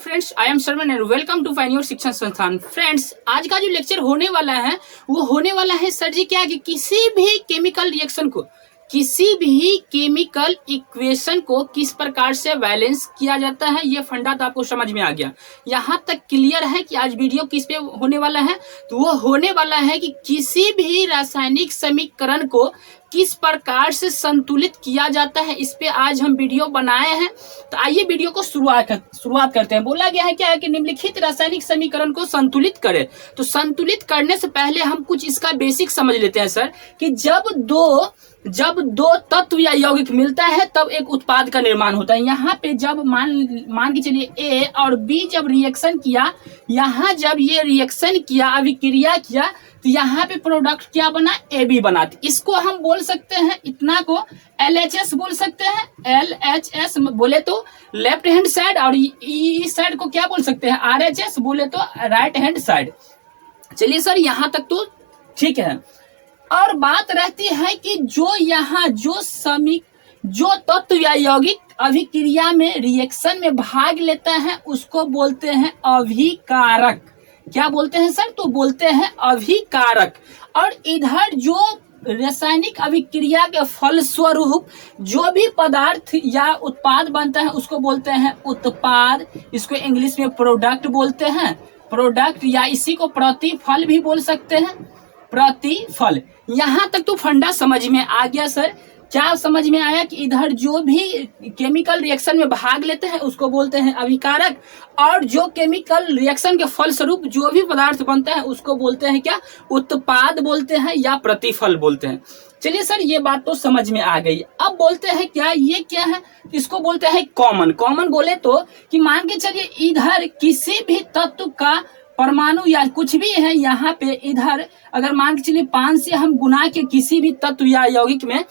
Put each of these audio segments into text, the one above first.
Friends, I am Sharman and welcome to फाइनियोर शिक्षण संस्थान। फ्रेंड्स, आज का जो लेक्चर होने वाला है वो होने वाला है सर जी क्या कि किसी भी केमिकल रिएक्शन को, किसी भी केमिकल इक्वेशन को किस प्रकार से बैलेंस किया जाता है। ये फंडा तो आपको समझ में आ गया। यहाँ तक क्लियर है कि आज वीडियो किस पे होने वाला है, तो वो होने वाला है कि किसी भी रासायनिक समीकरण को किस प्रकार से संतुलित किया जाता है। इस पे आज हम वीडियो बनाए हैं। तो आइए वीडियो को शुरुआत करते हैं। बोला गया है क्या है कि निम्नलिखित रासायनिक समीकरण को संतुलित करें। तो संतुलित करने से पहले हम कुछ इसका बेसिक समझ लेते हैं सर कि जब दो तत्व या यौगिक मिलता है तब एक उत्पाद का निर्माण होता है। यहाँ पे जब मान के चलिए ए और बी जब रिएक्शन किया, यहाँ जब ये रिएक्शन किया, अभिक्रिया किया, तो यहाँ पे प्रोडक्ट क्या बना, ए बी बना। इसको हम बोल सकते हैं, इतना को LHS बोल सकते हैं। LHS बोले तो लेफ्ट हैंड साइड, और इस साइड को क्या बोल सकते हैं, RHS बोले तो राइट हैंड साइड। चलिए सर, यहाँ तक तो ठीक है। और बात रहती है कि जो यहाँ जो तत्व या यौगिक अभिक्रिया में रिएक्शन में भाग लेता है उसको बोलते हैं अभिकारक। क्या बोलते हैं सर, तो बोलते हैं अभिकारक। और इधर जो रासायनिक अभिक्रिया के फलस्वरूप जो भी पदार्थ या उत्पाद बनता है उसको बोलते हैं उत्पाद। इसको इंग्लिश में प्रोडक्ट बोलते हैं, प्रोडक्ट, या इसी को प्रतिफल भी बोल सकते हैं, प्रतिफल। यहाँ तक तो फंडा समझ में आ गया सर। क्या समझ में आया कि इधर जो भी केमिकल रिएक्शन में भाग लेते हैं उसको बोलते हैं अभिकारक, और जो केमिकल रिएक्शन के फलस्वरूप जो भी पदार्थ बनता है उसको बोलते हैं क्या, उत्पाद बोलते हैं या प्रतिफल बोलते हैं। चलिए सर, ये बात तो समझ में आ गई। अब बोलते हैं क्या, ये क्या है, इसको बोलते हैं कॉमन। कॉमन बोले तो कि मान के चलिए इधर किसी भी तत्व का परमाणु या कुछ भी है, यहाँ पे इधर अगर मान के चलिए 5 से हम गुना के किसी भी तत्व या यौगिक में,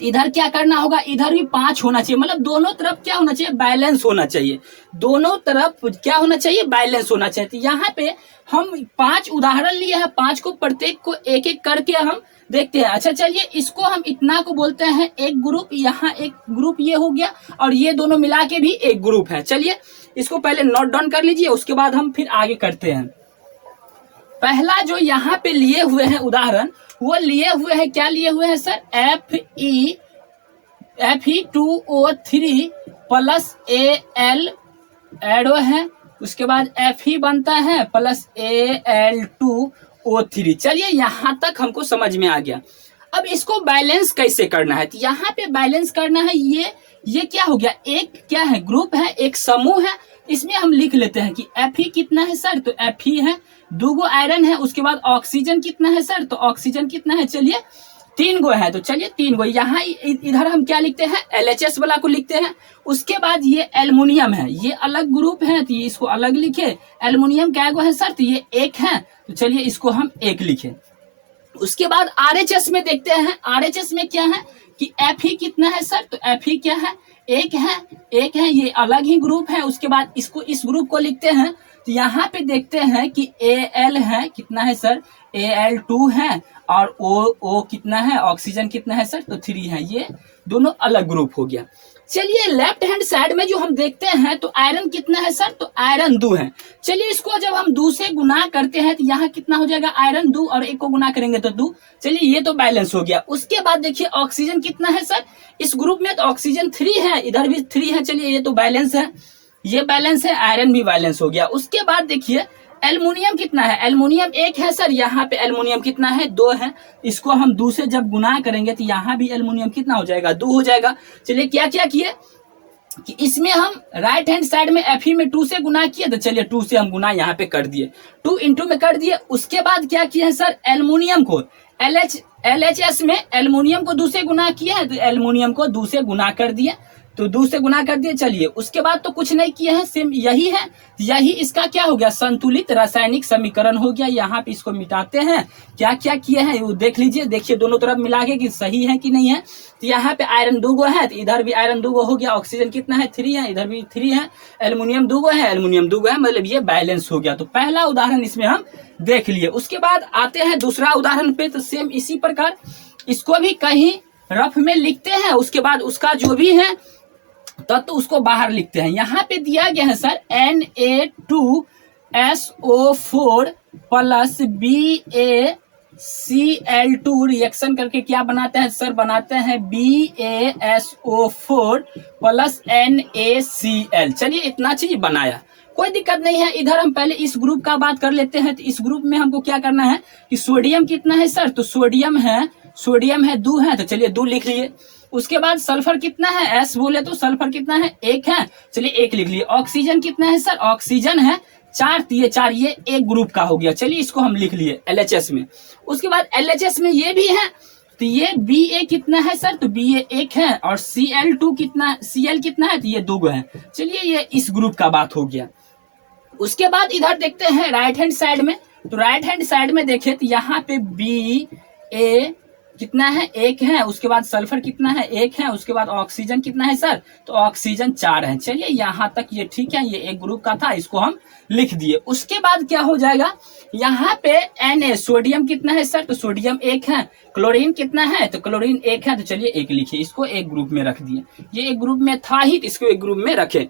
इधर क्या करना होगा, इधर भी 5 होना चाहिए। मतलब दोनों तरफ क्या होना चाहिए, बैलेंस होना चाहिए। दोनों तरफ क्या होना चाहिए, बैलेंस होना चाहिए। तो यहाँ पे हम 5 उदाहरण लिए हैं, 5 को प्रत्येक को एक एक करके हम देखते हैं। अच्छा चलिए, इसको हम इतना को बोलते हैं एक ग्रुप। यहाँ एक ग्रुप ये हो गया, और ये दोनों मिला के भी एक ग्रुप है। चलिए इसको पहले नोट डाउन कर लीजिए, उसके बाद हम फिर आगे करते हैं। पहला जो यहाँ पे लिए हुए हैं उदाहरण, वो लिए हुए हैं, क्या लिए हुए हैं सर, Fe2O3 प्लस Al एडो है, उसके बाद Fe बनता है प्लस Al2O3। चलिए यहाँ तक हमको समझ में आ गया। अब इसको बैलेंस कैसे करना है, तो यहाँ पे बैलेंस करना है। ये क्या हो गया, एक क्या है, ग्रुप है, एक समूह है। इसमें हम लिख लेते हैं कि Fe कितना है सर, तो Fe है। 2 गो आयरन है, उसके बाद ऑक्सीजन कितना है सर, तो ऑक्सीजन कितना है, चलिए 3 गो है, तो चलिए 3 गो। यहाँ इधर हम क्या लिखते हैं, LHS वाला को लिखते हैं। उसके बाद ये एल्युमिनियम है, ये अलग ग्रुप है, तो ये इसको अलग लिखे। एल्युमिनियम क्या गो है सर, तो ये 1 है, तो चलिए इसको हम 1 लिखे। उसके बाद RHS में देखते हैं, RHS में क्या है कि Fe कितना है सर, तो Fe क्या है, 1 है, ये अलग ही ग्रुप है। उसके बाद इसको, इस ग्रुप को लिखते हैं। तो यहाँ पे देखते हैं कि Al है, कितना है सर, Al2 है, और O कितना है, ऑक्सीजन कितना है सर, तो 3 है। ये दोनों अलग ग्रुप हो गया। चलिए लेफ्ट हैंड साइड में जो हम देखते हैं, तो आयरन कितना है सर, तो आयरन 2 है। चलिए इसको जब हम 2 से गुना करते हैं तो यहाँ कितना हो जाएगा, आयरन 2, और 1 को गुना करेंगे तो 2। चलिए ये तो बैलेंस हो गया। उसके बाद देखिए ऑक्सीजन कितना है सर, इस ग्रुप में तो ऑक्सीजन 3 है, इधर भी 3 है। चलिए ये तो बैलेंस है, ये बैलेंस है, आयरन भी बैलेंस हो गया। उसके बाद देखिए एल्युमिनियम कितना है, एल्युमिनियम 1 है सर, यहाँ पे एल्युमिनियम कितना है, 2 है। इसको हम 2 से जब गुना करेंगे तो यहाँ भी एल्युमिनियम कितना हो जाएगा, 2 हो जाएगा। चलिए क्या क्या किए कि इसमें हम राइट हैंड साइड में Fe में 2 से गुना किए, तो चलिए 2 से हम गुना यहाँ पे कर दिए, 2 इंटू में कर दिए। उसके बाद क्या किए हैं सर, एल्युमिनियम को LHS में एल्युमिनियम को 2 से गुना किया है, तो एल्युमिनियम को 2 से गुना कर दिए, तो 2 से गुना कर दिए। चलिए उसके बाद तो कुछ नहीं किए हैं, सेम यही है। यही इसका क्या हो गया, संतुलित रासायनिक समीकरण हो गया। यहाँ पे इसको मिटाते हैं, क्या क्या किए हैं वो देख लीजिए। देखिए दोनों तरफ मिला के कि सही है कि नहीं है। तो यहाँ पे आयरन 2 गो है, तो इधर भी आयरन 2 गो हो गया। ऑक्सीजन कितना है, 3 है, इधर भी 3 है। एल्युमिनियम 2 गो है, एल्युमिनियम 2 गो है, मतलब ये बैलेंस हो गया। तो पहला उदाहरण इसमें हम देख लिए। उसके बाद आते हैं दूसरा उदाहरण पे, तो सेम इसी प्रकार इसको भी कहीं रफ में लिखते हैं। उसके बाद उसका जो भी है तत्व उसको बाहर लिखते हैं। यहाँ पे दिया गया है sir Na2SO4 plus BaCl2 reaction करके क्या बनाते हैं सर, बनाते हैं BaSO4 प्लस NaCl। चलिए इतना चीज बनाया, कोई दिक्कत नहीं है। इधर हम पहले इस ग्रुप का बात कर लेते हैं। तो इस ग्रुप में हमको क्या करना है कि सोडियम कितना है सर, तो सोडियम है 2 है, तो चलिए 2 लिख लिए। उसके बाद सल्फर कितना है, S बोले तो सल्फर कितना है 1 है, चलिए 1 लिख लिए। ऑक्सीजन कितना है सर, ऑक्सीजन है 4, तो ये 4 ये एक ग्रुप का हो गया, चलिए इसको हम लिख लिए LHS में। उसके बाद LHS में ये भी है, तो ये Ba कितना है सर, तो Ba 1 है, और Cl2 कितना, Cl कितना है, तो ये 2 है, चलिए ये इस ग्रुप का बात हो गया। उसके बाद इधर देखते हैं राइट हैंड साइड में, तो राइट हैंड साइड में देखें तो यहाँ पे Ba कितना है 1 है, उसके बाद सल्फर कितना है 1 है, उसके बाद ऑक्सीजन कितना है सर, तो ऑक्सीजन 4 है। चलिए यहाँ तक ये ठीक है, ये एक ग्रुप का था, इसको हम लिख दिए। उसके बाद क्या हो जाएगा, यहाँ पे Na सोडियम कितना है सर, तो सोडियम 1 है, क्लोरीन कितना है, तो क्लोरीन 1 है, तो चलिए 1 लिखिए, इसको एक ग्रुप में रख दिए। ये एक ग्रुप में था ही, इसको एक ग्रुप में रखे।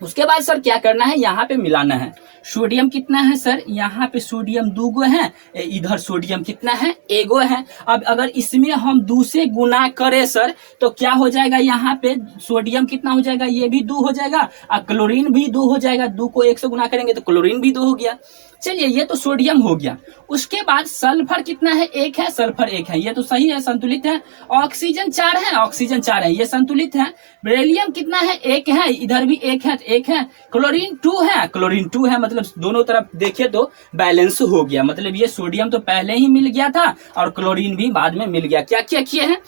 उसके बाद सर क्या करना है, यहाँ पे मिलाना है। सोडियम कितना है सर, यहाँ पे सोडियम 2 है, इधर सोडियम कितना है 1 है। अब अगर इसमें हम 2 से गुना करें सर, तो क्या हो जाएगा, यहाँ पे सोडियम कितना हो जाएगा, ये भी 2 हो जाएगा, और क्लोरीन भी 2 हो जाएगा। 2 को 1 से गुना करेंगे तो क्लोरीन भी 2 हो गया। चलिए ये तो सोडियम हो गया। उसके बाद सल्फर कितना है 1 है, सल्फर 1 है, ये तो सही है, संतुलित है। ऑक्सीजन 4 है, ऑक्सीजन 4 है, ये संतुलित है। बेरिलियम कितना है 1 है, इधर भी 1 है, 1 है। क्लोरीन 2 है, क्लोरीन 2 है, मतलब दोनों तरफ देखे तो बैलेंस हो गया, मतलब ये सोडियम तो पहले ही मिल गया था और क्लोरीन भी बाद में मिल गया। क्या क्या किए हैं,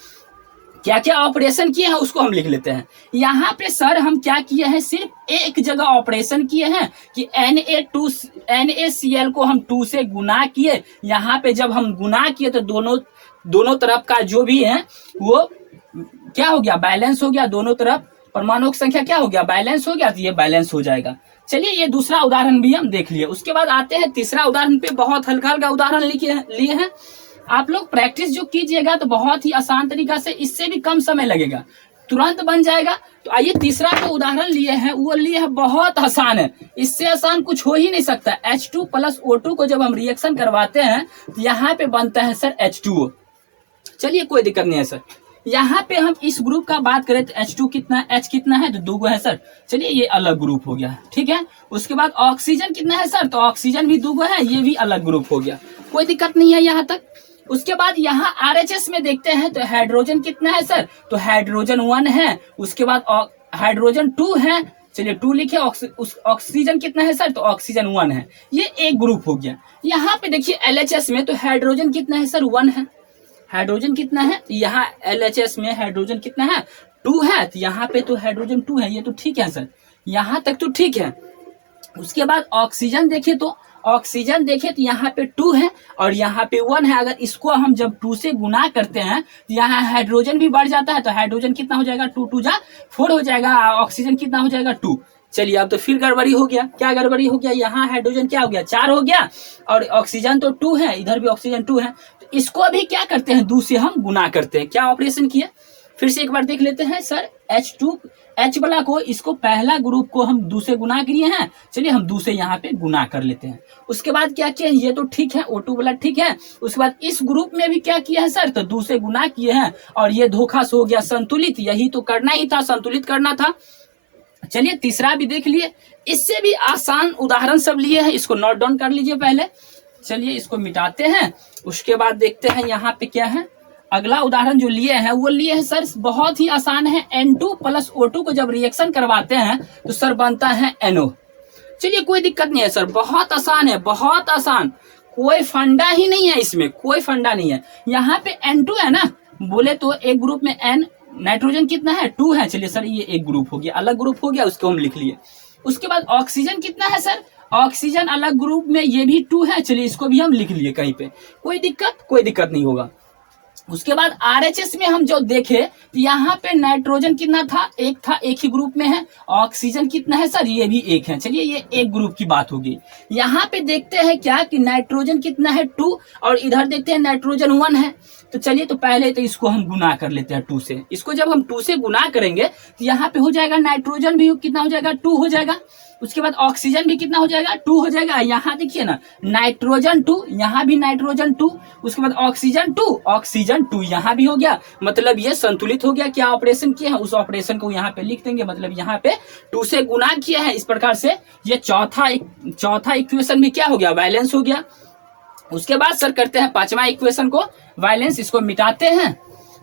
क्या क्या ऑपरेशन किए हैं उसको हम लिख लेते हैं। यहाँ पे सर हम क्या किए हैं, सिर्फ एक जगह ऑपरेशन किए हैं कि NaCl को हम 2 से गुना किए। यहाँ पे जब हम गुना किए तो दोनों तरफ का जो भी है वो क्या हो गया, बैलेंस हो गया। दोनों तरफ परमाणु की संख्या क्या हो गया, बैलेंस हो गया, तो ये बैलेंस हो जाएगा। चलिए ये दूसरा उदाहरण भी हम देख लिए। उसके बाद आते हैं तीसरा उदाहरण पे। बहुत हल्का हल्का उदाहरण लिए हैं, आप लोग प्रैक्टिस जो कीजिएगा तो बहुत ही आसान तरीका से, इससे भी कम समय लगेगा, तुरंत बन जाएगा। तो आइए तीसरा जो उदाहरण लिए हैं वो लिए है, बहुत आसान है, इससे आसान कुछ हो ही नहीं सकता। H2 प्लस O2 को जब हम रिएक्शन करवाते हैं तो यहाँ पे बनता है सर H2O। चलिए कोई दिक्कत नहीं है सर। यहाँ पे हम इस ग्रुप का बात करें तो H2 कितना है, H कितना है, तो 2 है सर, चलिए ये अलग ग्रुप हो गया, ठीक है। उसके बाद ऑक्सीजन कितना है सर, तो ऑक्सीजन भी 2 है, ये भी अलग ग्रुप हो गया, कोई दिक्कत नहीं है यहाँ तक। उसके बाद यहाँ RHS में देखते हैं तो हाइड्रोजन कितना है सर, तो हाइड्रोजन 1 है, उसके बाद हाइड्रोजन 2 है, चलिए 2 लिखे। ऑक्सीजन कितना है सर, तो ऑक्सीजन 1 है, ये एक ग्रुप हो गया। यहाँ पे देखिए LHS में तो हाइड्रोजन कितना है सर, 1 है। हाइड्रोजन कितना है, तो यहाँ LHS में हाइड्रोजन कितना है, 2 है, तो यहाँ पे तो हाइड्रोजन 2 है, ये तो ठीक है सर, यहाँ तक तो ठीक है। उसके बाद ऑक्सीजन देखे तो यहाँ पे 2 है और यहाँ पे 1 है। अगर इसको हम जब 2 से गुना करते हैं तो यहाँ हाइड्रोजन भी बढ़ जाता है, तो हाइड्रोजन कितना हो जाएगा, 2 2 4 हो जाएगा, ऑक्सीजन कितना हो जाएगा 2। चलिए अब तो फिर गड़बड़ी हो गया, क्या गड़बड़ी हो गया, यहाँ हाइड्रोजन क्या हो गया 4 हो गया और ऑक्सीजन तो 2 है, इधर भी ऑक्सीजन 2 है, तो इसको अभी क्या करते हैं, 2 से हम गुना करते हैं। क्या ऑपरेशन किया, फिर से एक बार देख लेते हैं सर। H वाला को, इसको पहला ग्रुप को हम 2 से गुना किए हैं, चलिए हम 2 से यहाँ पे गुना कर लेते हैं। उसके बाद क्या किया, ये तो ठीक है, O2 वाला ठीक है। उसके बाद इस ग्रुप में भी क्या किया है सर, तो 2 से गुना किए हैं और ये धोखा से हो गया संतुलित, यही तो करना ही था, संतुलित करना था। चलिए तीसरा भी देख लिए, इससे भी आसान उदाहरण सब लिए हैं, इसको नोट डाउन कर लीजिए पहले। चलिए इसको मिटाते हैं, उसके बाद देखते हैं यहाँ पे क्या है। अगला उदाहरण जो लिए हैं वो लिए हैं सर, बहुत ही आसान है। N2 प्लस O2 को जब रिएक्शन करवाते हैं तो सर बनता है NO। चलिए कोई दिक्कत नहीं है सर, बहुत आसान है, बहुत आसान, कोई फंडा ही नहीं है इसमें, कोई फंडा नहीं है। यहाँ पे N2 है ना, बोले तो एक ग्रुप में N, नाइट्रोजन कितना है 2 है, चलिए सर ये एक ग्रुप हो गया, अलग ग्रुप हो गया, उसको हम लिख लिए। उसके बाद ऑक्सीजन कितना है सर, ऑक्सीजन अलग ग्रुप में ये भी 2 है, चलिए इसको भी हम लिख लिए कहीं पे, कोई दिक्कत नहीं होगा। उसके बाद आरएचएस में हम जो देखे तो यहाँ पे नाइट्रोजन कितना था, एक था, एक ही ग्रुप में है। ऑक्सीजन कितना है सर, ये भी एक है। चलिए ये एक ग्रुप की बात होगी। यहाँ पे देखते हैं क्या कि नाइट्रोजन कितना है 2, और इधर देखते हैं नाइट्रोजन 1 है। तो चलिए तो पहले तो इसको हम गुना कर लेते हैं 2 से। इसको जब हम 2 से गुना करेंगे तो यहाँ पे हो जाएगा नाइट्रोजन भी कितना हो जाएगा, 2 हो जाएगा। उसके बाद ऑक्सीजन भी कितना हो जाएगा, 2 हो जाएगा। यहाँ देखिए ना, नाइट्रोजन 2, यहाँ भी नाइट्रोजन 2, उसके बाद ऑक्सीजन 2, ऑक्सीजन 2 यहाँ भी हो गया। मतलब ये संतुलित हो गया। क्या ऑपरेशन किया है, उस ऑपरेशन को यहाँ पे लिख देंगे। मतलब यहाँ पे 2 से गुना किया है। इस प्रकार से ये चौथा इक्वेशन भी क्या हो गया, बैलेंस हो गया। उसके बाद सर करते हैं 5वां इक्वेशन को बैलेंस। इसको मिटाते हैं।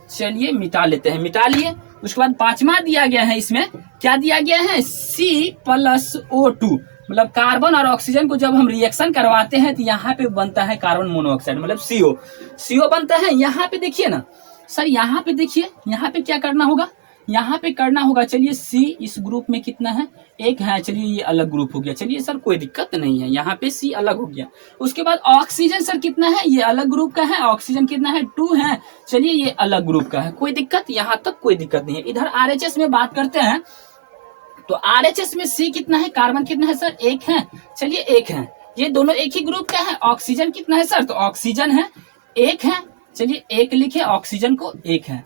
चलिए मिटा लेते हैं, मिटा लिए। उसके बाद 5वां दिया गया है, इसमें क्या दिया गया है, C+O2। मतलब कार्बन और ऑक्सीजन को जब हम रिएक्शन करवाते हैं तो यहाँ पे बनता है कार्बन मोनोऑक्साइड, मतलब CO बनता है। यहाँ पे देखिए ना सर, यहाँ पे देखिए, यहाँ पे क्या करना होगा, यहाँ पे करना होगा। चलिए C इस ग्रुप में कितना है, एक है। चलिए ये अलग ग्रुप हो गया। चलिए सर कोई दिक्कत नहीं है, यहाँ पे C अलग हो गया। उसके बाद ऑक्सीजन सर कितना है, ये अलग ग्रुप का है। ऑक्सीजन कितना है, 2 है। चलिए ये अलग ग्रुप का है, कोई दिक्कत, यहाँ तक कोई दिक्कत नहीं है। इधर आरएचएस में बात करते हैं तो आरएचएस में C कितना है, कार्बन कितना है सर, 1 है। चलिए 1 है, ये दोनों एक ही ग्रुप का है। ऑक्सीजन कितना है सर, तो ऑक्सीजन है 1 है। चलिए 1 लिखे, ऑक्सीजन को 1 है।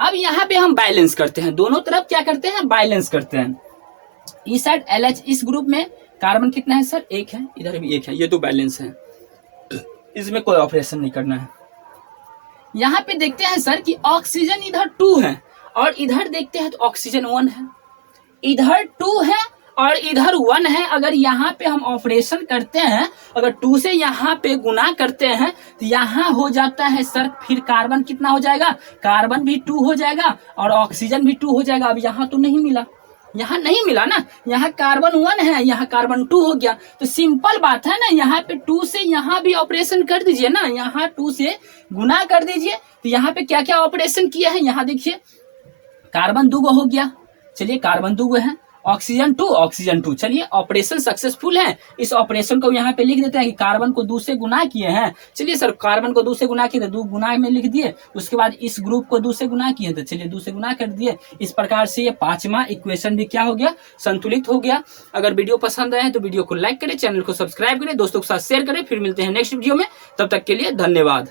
अब यहाँ पे हम बैलेंस करते हैं, दोनों तरफ क्या करते हैं, बैलेंस करते हैं। इस साइड LH, इस ग्रुप में कार्बन कितना है सर, 1 है, इधर भी 1 है। ये तो बैलेंस है, इसमें कोई ऑपरेशन नहीं करना है। यहाँ पे देखते हैं सर कि ऑक्सीजन इधर 2 है, और इधर देखते हैं तो ऑक्सीजन 1 है। इधर 2 है और इधर 1 है। अगर यहाँ पे हम ऑपरेशन करते हैं, अगर 2 से यहाँ पे गुना करते हैं तो यहाँ हो जाता है सर, फिर कार्बन कितना हो जाएगा, कार्बन भी 2 हो जाएगा और ऑक्सीजन भी 2 हो जाएगा। अब यहाँ तो नहीं मिला, यहाँ नहीं मिला ना, यहाँ कार्बन 1 है, यहाँ कार्बन 2 हो गया। तो सिंपल बात है ना, यहाँ पे 2 से यहाँ भी ऑपरेशन कर दीजिए ना, यहाँ 2 से गुना कर दीजिए। तो यहाँ पे क्या क्या ऑपरेशन किया है, यहाँ देखिए, कार्बन 2 हो गया। चलिए कार्बन 2 है, ऑक्सीजन 2। चलिए ऑपरेशन सक्सेसफुल है। इस ऑपरेशन को यहाँ पे लिख देते हैं कि कार्बन को 2 से गुना किए हैं। चलिए सर कार्बन को 2 से गुना किए तो 2 गुना में लिख दिए। उसके बाद इस ग्रुप को 2 से गुना किए तो चलिए 2 से गुना कर दिए। इस प्रकार से ये 5वां इक्वेशन भी क्या हो गया, संतुलित हो गया। अगर वीडियो पसंद आए तो वीडियो को लाइक करें, चैनल को सब्सक्राइब करें, दोस्तों के साथ शेयर करें। फिर मिलते हैं नेक्स्ट वीडियो में, तब तक के लिए धन्यवाद।